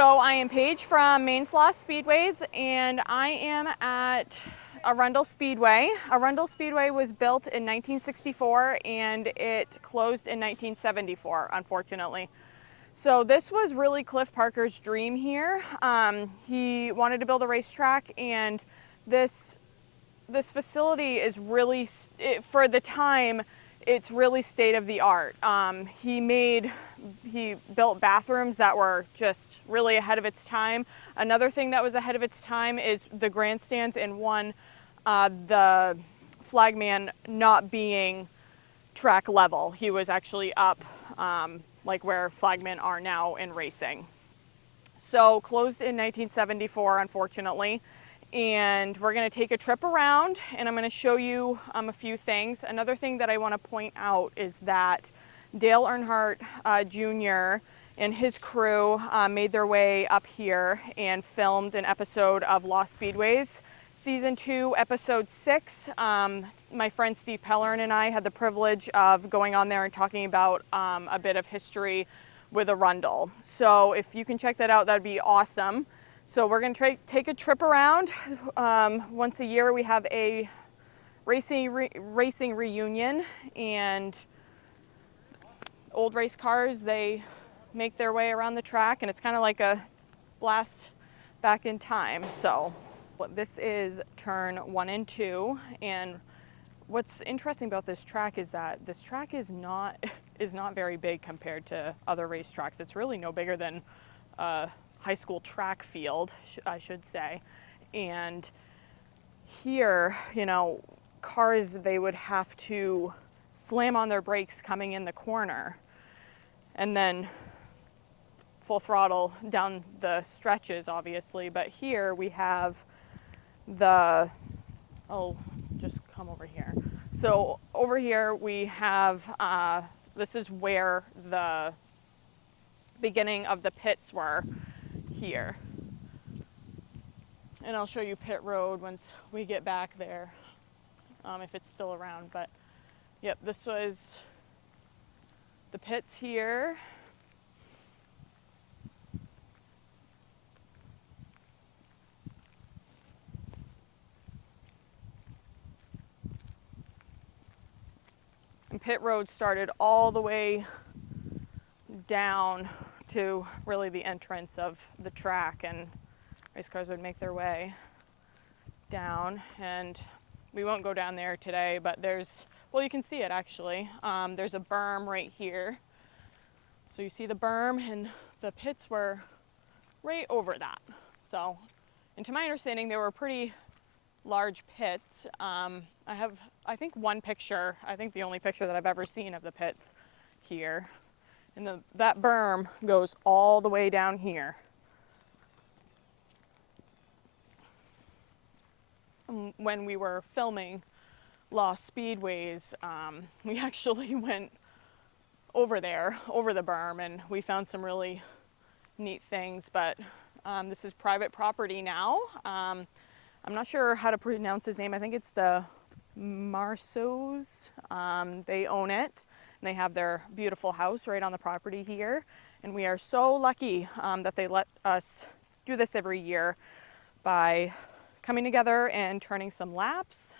So I am Paige from Maine Slough Speedways, and I am at Arundel Speedway. Arundel Speedway was built in 1964 and it closed in 1974, unfortunately. So this was really Cliff Parker's dream here. He wanted to build a racetrack, and this facility is really, for the time, it's really state of the art. He built bathrooms that were just really ahead of its time. Another thing that was ahead of its time is the grandstands, and the flagman not being track level. He was actually up like where flagmen are now in racing. So closed in 1974, unfortunately. And we're going to take a trip around, and I'm going to show you a few things. Another thing that I want to point out is that Dale Earnhardt Jr. and his crew made their way up here and filmed an episode of Lost Speedways, Season 2, Episode 6. My friend Steve Pellerin and I had the privilege of going on there and talking about a bit of history with Arundel. So if you can check that out, that'd be awesome. So we're going to take a trip around. Once a year we have a racing reunion, and old race cars, they make their way around the track, and it's kind of like a blast back in time. So this is turn 1 and 2, and what's interesting about this track is that this track is not very big compared to other racetracks. It's really no bigger than high school track field, I should say. And here, cars, they would have to slam on their brakes coming in the corner and then full throttle down the stretches, obviously. But here we have just come over here. So over here we have, this is where the beginning of the pits were here. And I'll show you pit road once we get back there, if it's still around. But yep, this was the pits here. And pit road started all the way down to really the entrance of the track, and race cars would make their way down. And we won't go down there today, but you can see it actually. There's a berm right here. So you see the berm, and the pits were right over that. So, and to my understanding, they were pretty large pits. I have, I think, one picture, I think the only picture that I've ever seen of the pits here. And that berm goes all the way down here. When we were filming Lost Speedways, we actually went over there, over the berm, and we found some really neat things. But this is private property now. I'm not sure how to pronounce his name. I think it's the Marceaus. They own it, and they have their beautiful house right on the property here. And we are so lucky that they let us do this every year by coming together and turning some laps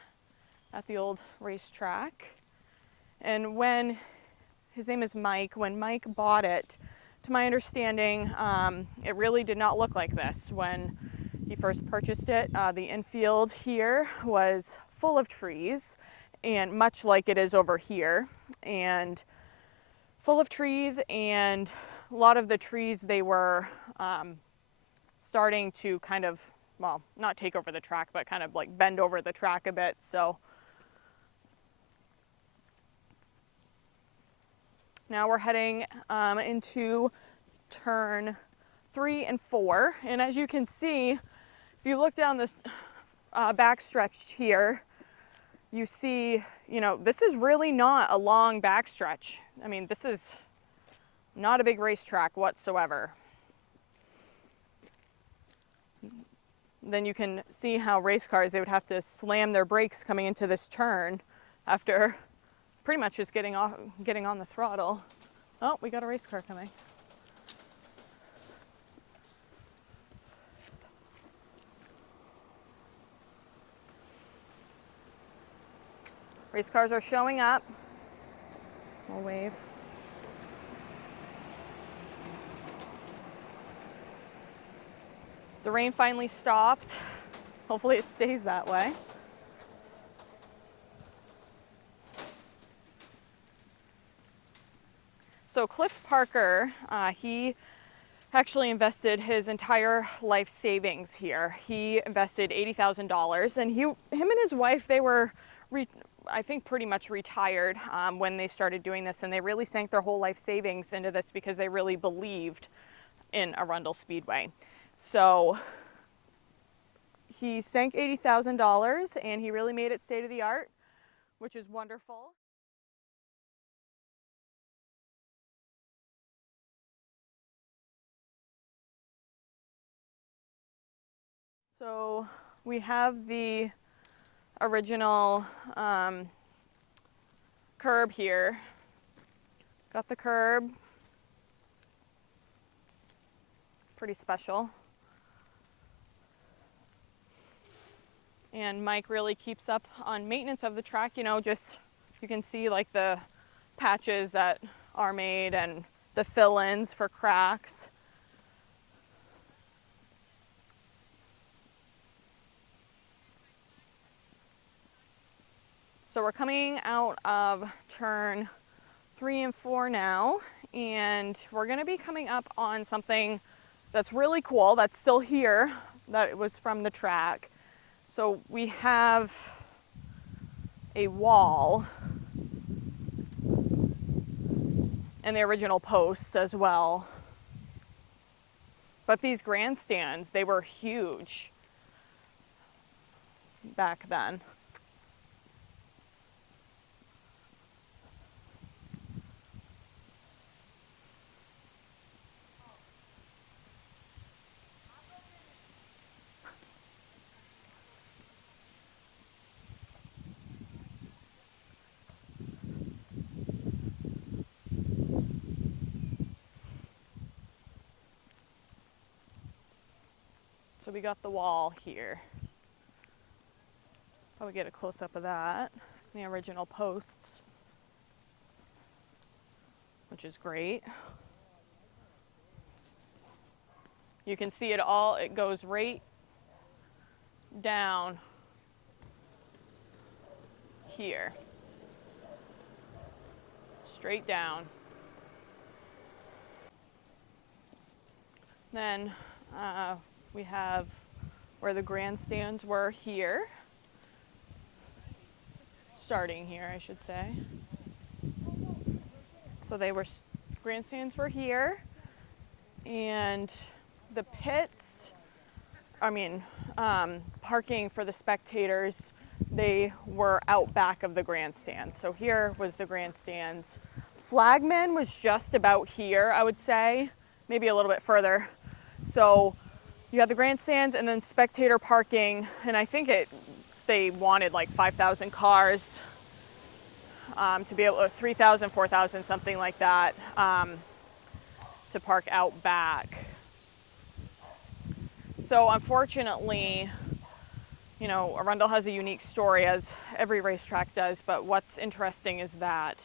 at the old racetrack. And when, his name is Mike, when Mike bought it, to my understanding, it really did not look like this when he first purchased it. The infield here was full of trees, and much like it is over here, and full of trees, and a lot of the trees, they were starting to kind of, well, not take over the track, but kind of like bend over the track a bit. So now we're heading into turn 3 and 4. And as you can see, if you look down this backstretch here, you see, this is really not a long backstretch. I mean, this is not a big racetrack whatsoever. Then you can see how race cars, they would have to slam their brakes coming into this turn after pretty much just getting on the throttle. Oh, we got a race car coming. Race cars are showing up. We'll wave. The rain finally stopped. Hopefully it stays that way. So Cliff Parker, he actually invested his entire life savings here. He invested $80,000, and him and his wife, they were, I think, pretty much retired when they started doing this, and they really sank their whole life savings into this because they really believed in Arundel Speedway. So he sank $80,000, and he really made it state of the art, which is wonderful. So we have the original curb here. Got the curb. Pretty special. And Mike really keeps up on maintenance of the track, you know, just you can see like the patches that are made and the fill-ins for cracks. So we're coming out of turn 3 and 4 now, and we're gonna be coming up on something that's really cool, that's still here, that it was from the track. So we have a wall and the original posts as well. But these grandstands, they were huge back then. So we got the wall here. Probably get a close-up of that. The original posts, which is great. You can see it all, it goes right down here. Straight down. Then we have where the grandstands were here. Starting here, I should say. So grandstands were here, and the pits, parking for the spectators, they were out back of the grandstands. So here was the grandstands. Flagman was just about here, I would say, maybe a little bit further. So you had the grandstands and then spectator parking, and I think they wanted like 5,000 cars to be able to, 3,000, 4,000, something like that, to park out back. So unfortunately, you know, Arundel has a unique story, as every racetrack does, but what's interesting is that,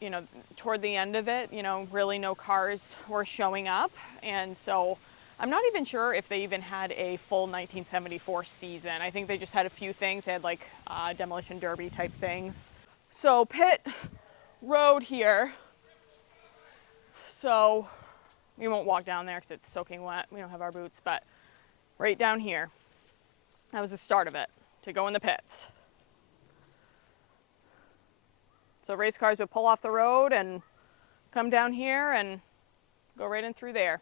you know, toward the end of it, you know, really no cars were showing up, and so I'm not even sure if they even had a full 1974 season. I think they just had a few things. They had like demolition derby type things. So pit road here. So we won't walk down there because it's soaking wet. We don't have our boots, but right down here, that was the start of it, to go in the pits. So race cars would pull off the road and come down here and go right in through there.